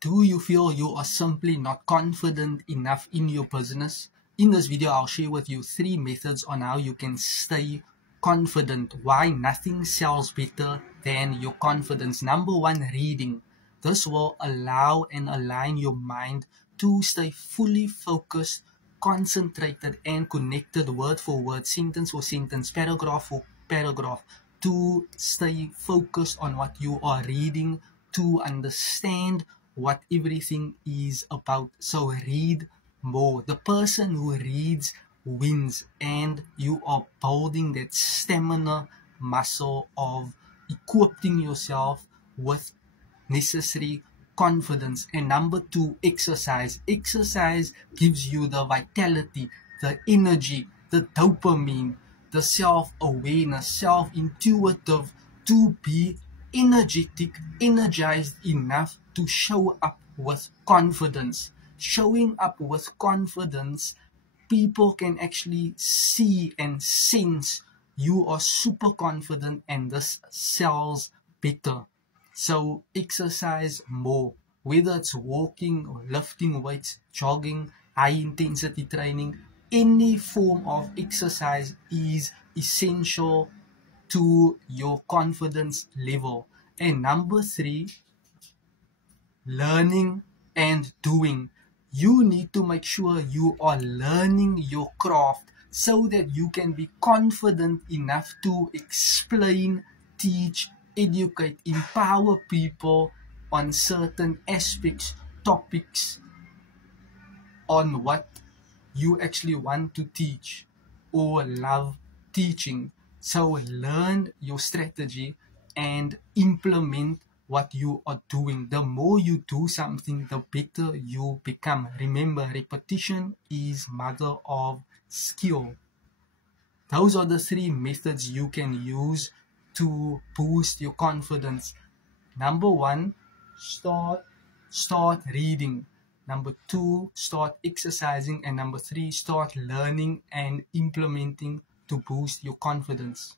Do you feel you are simply not confident enough in your business? In this video, I'll share with you 3 methods on how you can stay confident. Why nothing sells better than your confidence. Number 1, reading. This will allow and align your mind to stay fully focused, concentrated and connected word for word, sentence for sentence, paragraph for paragraph, to stay focused on what you are reading, to understand what everything is about. So read more. The person who reads wins, and you are building that stamina muscle of equipping yourself with necessary confidence. And number 2, exercise. Exercise gives you the vitality, the energy, the dopamine, the self-awareness, self-intuitive to be energetic, energized enough to show up with confidence. Showing up with confidence, people can actually see and sense you are super confident, and this sells better. So exercise more, whether it's walking or lifting weights, jogging, high intensity training, any form of exercise is essential to your confidence level. And number 3, learning and doing. You need to make sure you are learning your craft so that you can be confident enough to explain, teach, educate, empower people on certain aspects, topics, on what you actually want to teach or love teaching. So learn your strategy and implement what you are doing. The more you do something, the better you become. Remember, repetition is mother of skill. Those are the 3 methods you can use to boost your confidence. Number 1, start reading. Number 2, start exercising. And number 3, start learning and implementing to boost your confidence.